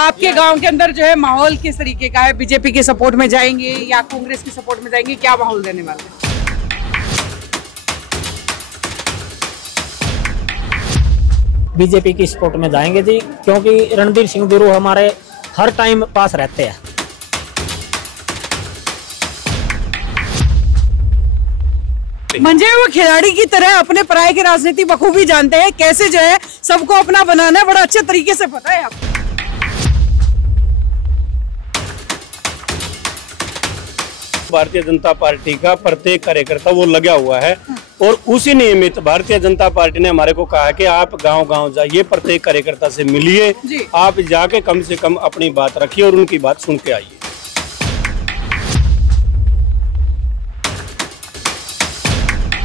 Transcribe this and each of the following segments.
आपके गांव के अंदर जो है माहौल किस तरीके का है? बीजेपी के सपोर्ट में जाएंगे या कांग्रेस के सपोर्ट में जाएंगे? क्या माहौल रहने वाला है? बीजेपी की सपोर्ट में जाएंगे जी, क्योंकि रणधीर सिंह बिरू हमारे हर टाइम पास रहते हैं। मंजे वो खिलाड़ी की तरह अपने पराये की राजनीति बखूबी जानते हैं, कैसे जो है सबको अपना बनाना है, बड़ा अच्छे तरीके से पता है आपको। भारतीय जनता पार्टी का प्रत्येक कार्यकर्ता वो लगा हुआ है और उसी नियमित भारतीय जनता पार्टी ने हमारे को कहा कि आप गांव-गांव जाइए, प्रत्येक कार्यकर्ता से मिलिए, आप जाके कम से कम अपनी बात रखिए और उनकी बात सुन के आइए।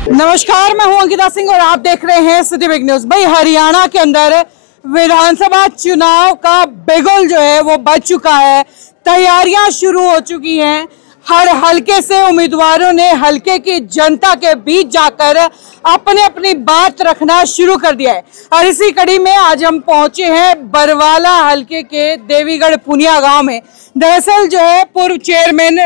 नमस्कार, मैं हूं अंकिता सिंह और आप देख रहे हैं सिटी बिग न्यूज। भाई, हरियाणा के अंदर विधानसभा चुनाव का बिगुल जो है वो बज चुका है, तैयारियां शुरू हो चुकी हैं। हर हलके से उम्मीदवारों ने हलके की जनता के बीच जाकर अपने अपनी बात रखना शुरू कर दिया है और इसी कड़ी में आज हम पहुंचे हैं बरवाला हलके के देवीगढ़ पुनिया गांव में। दरअसल जो है पूर्व चेयरमैन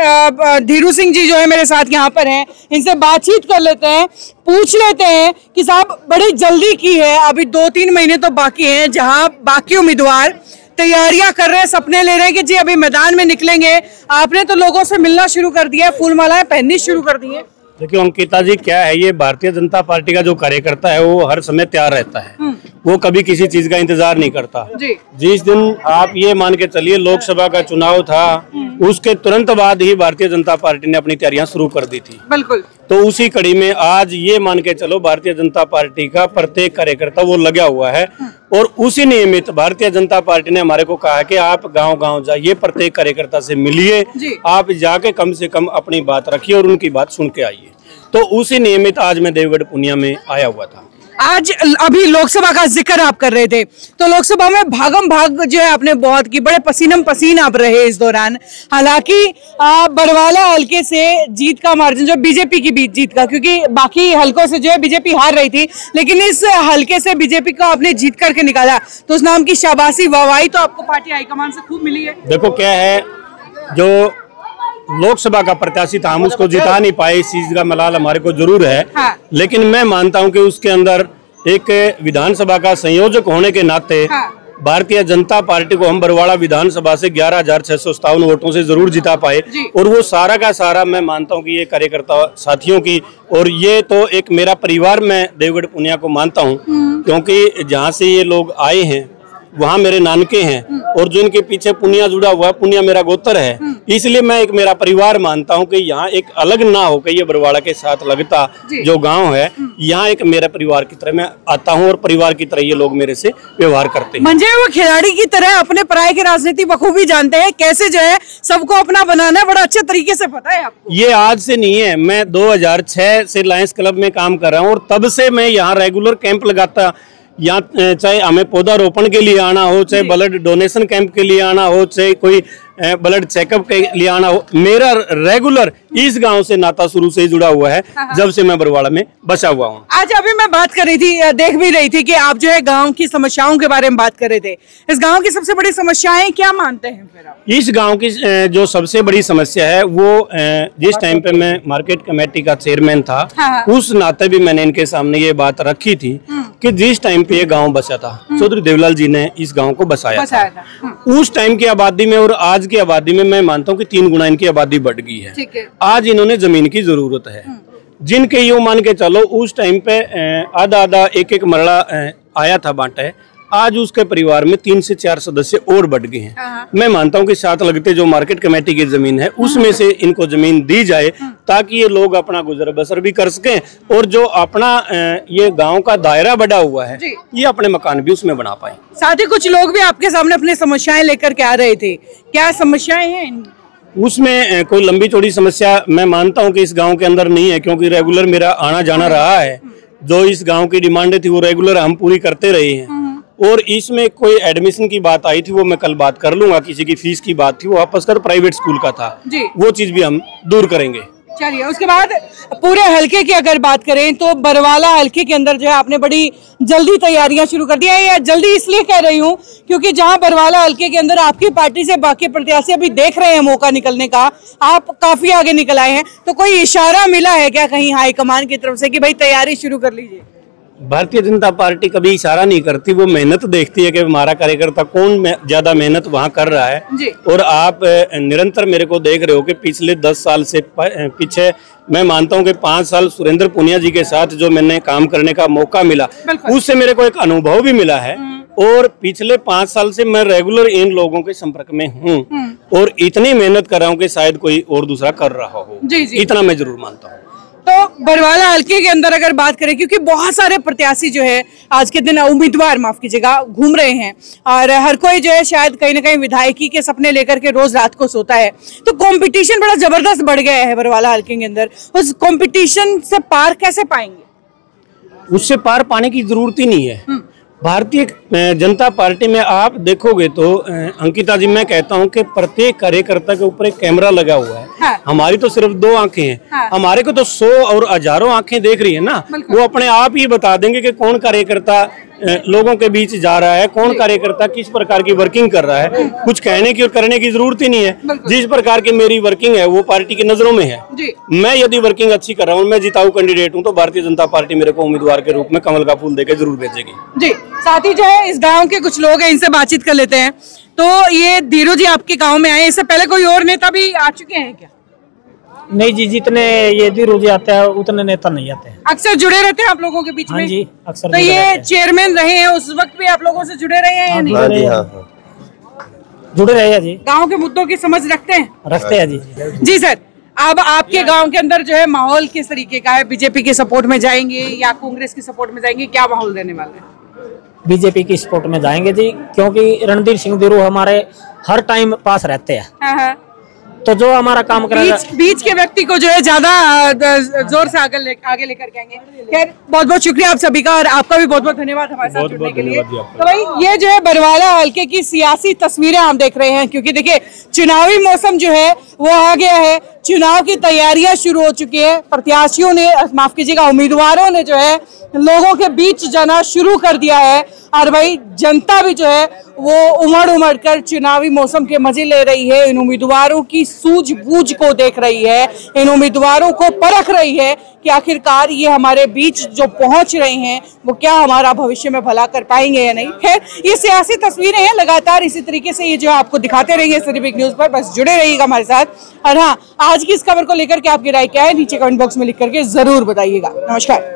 धीरू सिंह जी जो है मेरे साथ यहाँ पर हैं, इनसे बातचीत कर लेते हैं, पूछ लेते हैं कि साहब बड़ी जल्दी की है, अभी 2-3 महीने तो बाकी हैं, जहाँ बाकी उम्मीदवार तैयारियां कर रहे हैं, सपने ले रहे हैं कि जी अभी मैदान में निकलेंगे। आपने तो लोगों से मिलना शुरू कर दिया है, फूल मालाएं पहननी शुरू कर दी है। देखिए अंकिता जी, क्या है, ये भारतीय जनता पार्टी का जो कार्यकर्ता है वो हर समय तैयार रहता है, वो कभी किसी चीज का इंतजार नहीं करता। जिस दिन आप ये मान के चलिए लोकसभा का चुनाव था, उसके तुरंत बाद ही भारतीय जनता पार्टी ने अपनी तैयारियां शुरू कर दी थी। बिल्कुल। तो उसी कड़ी में आज ये मान के चलो भारतीय जनता पार्टी का प्रत्येक कार्यकर्ता वो लगा हुआ है और उसी नियमित भारतीय जनता पार्टी ने हमारे को कहा कि आप गांव-गांव जाइए, प्रत्येक कार्यकर्ता से मिलिए, आप जाके कम से कम अपनी बात रखिए और उनकी बात सुन के आइए। तो उसी नियमित आज मैं देवगढ़ पुनिया में आया हुआ था। आज अभी लोकसभा का जिक्र आप कर रहे थे, तो लोकसभा में भागम भाग जो है आपने बहुत की, बड़े पसीनम पसीन आप रहे इस दौरान। हालांकि बरवाला हलके से जीत का मार्जिन जो बीजेपी की जीत का, क्योंकि बाकी हलकों से जो है बीजेपी हार रही थी, लेकिन इस हलके से बीजेपी को आपने जीत करके निकाला, तो उस नाम की शाबाशी वाहवाही तो आपको पार्टी हाईकमान से खूब मिली है। देखो क्या है, जो लोकसभा का प्रत्याशी था हम उसको जिता नहीं पाए, इस चीज का मलाल हमारे को जरूर है। हाँ। लेकिन मैं मानता हूं कि उसके अंदर एक विधानसभा का संयोजक होने के नाते भारतीय जनता पार्टी को हम बरवाड़ा विधानसभा से 11,657 वोटों से जरूर जिता पाए और वो सारा का सारा मैं मानता हूं कि ये कार्यकर्ता साथियों की, और ये तो एक मेरा परिवार मैं देवगढ़ पुनिया को मानता हूं, क्योंकि जहाँ से ये लोग आए हैं वहाँ मेरे नानके हैं और जो इनके पीछे पुनिया जुड़ा हुआ है, पुनिया मेरा गोत्र है, इसलिए मैं एक मेरा परिवार मानता हूँ कि यहाँ एक अलग ना हो कि ये बरवाड़ा के साथ लगता जो गांव है, यहाँ एक मेरा परिवार की तरह मैं आता हूँ और परिवार की तरह ये लोग मेरे से व्यवहार करते हैं। मंजे वो खिलाड़ी की तरह अपने पराये की राजनीति बखूबी जानते हैं, कैसे जो है सबको अपना बनाना है, बड़ा अच्छे तरीके से पता है आपको। ये आज से नहीं है, मैं 2006 से लायंस क्लब में काम कर रहा हूँ और तब से मैं यहाँ रेगुलर कैंप लगाता, यहाँ चाहे हमें पौधारोपण के लिए आना हो, चाहे ब्लड डोनेशन कैंप के लिए आना हो, चाहे कोई ब्लड चेकअप के लिए आना हो, मेरा रेगुलर इस गांव से नाता शुरू से ही जुड़ा हुआ है, जब से मैं बरवाड़ा में बसा हुआ हूँ। आज अभी मैं बात कर रही थी, देख भी रही थी कि आप जो है गांव की समस्याओं के बारे में बात कर रहे थे। इस गांव की सबसे बड़ी समस्याएं क्या मानते हैं फिर आप? इस गांव की जो सबसे बड़ी समस्या है वो जिस टाइम पे मैं मार्केट कमेटी का चेयरमैन था, उस नाते भी मैंने इनके सामने ये बात रखी थी कि जिस टाइम पे ये गांव बसा था, चौधरी देवलाल जी ने इस गांव को बसाया था। उस टाइम की आबादी में और आज की आबादी में मैं मानता हूँ कि 3 गुना इनकी आबादी बढ़ गई है। आज इन्होंने जमीन की जरूरत है, जिनके यूं मान के चलो उस टाइम पे आधा एक मरड़ा आया था बांटा, आज उसके परिवार में 3 से 4 सदस्य और बढ़ गए हैं। मैं मानता हूं कि साथ लगते जो मार्केट कमेटी की जमीन है उसमें से इनको जमीन दी जाए ताकि ये लोग अपना गुजर बसर भी कर सकें और जो अपना ये गांव का दायरा बढ़ा हुआ है ये अपने मकान भी उसमें बना पाए। साथ ही कुछ लोग भी आपके सामने अपनी समस्याएं लेकर के आ रहे थे, क्या समस्याएं हैं? उसमें कोई लंबी चौड़ी समस्या मैं मानता हूँ कि इस गाँव के अंदर नहीं है, क्योंकि रेगुलर मेरा आना जाना रहा है। जो इस गाँव की डिमांडें थी वो रेगुलर हम पूरी करते रहे हैं और इसमें कोई एडमिशन की बात आई थी वो मैं कल बात कर लूंगा, किसी की फीस की बात थी वो वापस कर प्राइवेट स्कूल का था, वो चीज भी हम दूर करेंगे। चलिए, उसके बाद पूरे हलके की अगर बात करें तो बरवाला हलके के अंदर जो है आपने बड़ी जल्दी तैयारियां शुरू कर दी है। या जल्दी इसलिए कह रही हूं क्योंकि जहां बरवाला हलके के अंदर आपकी पार्टी से बाकी प्रत्याशी अभी देख रहे हैं मौका निकलने का, आप काफी आगे निकल आए हैं, तो कोई इशारा मिला है क्या कहीं हाईकमान की तरफ से कि भाई तैयारी शुरू कर लीजिए? भारतीय जनता पार्टी कभी इशारा नहीं करती, वो मेहनत देखती है कि हमारा कार्यकर्ता कौन ज्यादा मेहनत वहाँ कर रहा है जी। और आप निरंतर मेरे को देख रहे हो कि पिछले 10 साल से पीछे मैं मानता हूँ कि 5 साल सुरेंद्र पुनिया जी के साथ जो मैंने काम करने का मौका मिला, उससे मेरे को एक अनुभव भी मिला है। और पिछले 5 साल से मैं रेगुलर इन लोगों के संपर्क में हूँ और इतनी मेहनत कर रहा हूँ कि शायद कोई और दूसरा कर रहा हो, इतना मैं जरूर मानता हूँ। तो बरवाला हलके के अंदर अगर बात करें, क्योंकि बहुत सारे प्रत्याशी जो है आज के दिन उम्मीदवार माफ कीजिएगा घूम रहे हैं और हर कोई जो है शायद कहीं ना कहीं विधायकी के सपने लेकर के रोज रात को सोता है, तो कंपटीशन बड़ा जबरदस्त बढ़ गया है बरवाला हलके के अंदर। उस कंपटीशन से पार कैसे पाएंगे? उससे पार पाने की जरूरत ही नहीं है। भारतीय जनता पार्टी में आप देखोगे तो अंकिता जी, मैं कहता हूं कि प्रत्येक कार्यकर्ता के ऊपर एक कैमरा लगा हुआ है। हाँ। हमारी तो सिर्फ 2 आंखें हैं। हाँ। हमारे को तो 100 और हजारों आंखें देख रही है ना, वो अपने आप ही बता देंगे कि कौन कार्यकर्ता लोगों के बीच जा रहा है, कौन कार्यकर्ता किस प्रकार की वर्किंग कर रहा है। कुछ कहने की और करने की जरूरत ही नहीं है। जिस प्रकार की मेरी वर्किंग है वो पार्टी की नजरों में है। मैं यदि वर्किंग अच्छी कर रहा हूँ, मैं जिताऊ कैंडिडेट हूँ, तो भारतीय जनता पार्टी मेरे को उम्मीदवार के रूप में कमल का फूल देकर जरूर भेजेगी जी। साथ ही जो है इस गाँव के कुछ लोग हैं, इनसे बातचीत कर लेते हैं। तो ये धीरू जी आपके गाँव में आए, इससे पहले कोई और नेता भी आ चुके हैं क्या? नहीं जी, जितने ये धीरू जी आते हैं उतने नेता नहीं आते हैं। अक्सर जुड़े रहते हैं आप लोगों के बीच में? हाँ जी, अक्सर। तो ये चेयरमैन रहे हैं, उस वक्त भी आप लोगों से जुड़े रहे हैं या नहीं? जुड़े रहे हैं जी। गांव के मुद्दों की समझ रखते हैं? रखते हैं जी। जी सर, अब आपके गांव के अंदर जो है माहौल किस तरीके का है? बीजेपी के सपोर्ट में जाएंगे या कांग्रेस के सपोर्ट में जाएंगे? क्या माहौल रहने वाला है? बीजेपी की सपोर्ट में जाएंगे जी, क्योंकि रणधीर सिंह धीरू हमारे हर टाइम पास रहते हैं। तो जो हमारा काम करेगा, बीच के व्यक्ति को जो है ज्यादा जोर से आगे लेकर के आएंगे। खैर, बहुत बहुत शुक्रिया आप सभी का और आपका भी बहुत बहुत धन्यवाद हमारे साथ जुड़ने के लिए। तो भाई ये जो है बरवाला हलके की सियासी तस्वीरें हम देख रहे हैं, क्योंकि देखिए चुनावी मौसम जो है वो आ गया है, चुनाव की तैयारियां शुरू हो चुकी है। प्रत्याशियों ने, माफ कीजिएगा, उम्मीदवारों ने जो है लोगों के बीच जाना शुरू कर दिया है और भाई जनता भी जो है वो उमड़ कर चुनावी मौसम के मजे ले रही है। इन उम्मीदवारों की सूझबूझ को देख रही है, इन उम्मीदवारों को परख रही है कि आखिरकार ये हमारे बीच जो पहुंच रहे हैं वो क्या हमारा भविष्य में भला कर पाएंगे या नहीं। खैर, ये सियासी तस्वीरें हैं, लगातार इसी तरीके से ये जो आपको दिखाते रहेंगे सिटी बिग न्यूज पर। बस जुड़े रहिएगा हमारे साथ। और हाँ, आज की इस खबर को लेकर के आपकी राय क्या है नीचे कमेंट बॉक्स में लिख करके जरूर बताइएगा। नमस्कार।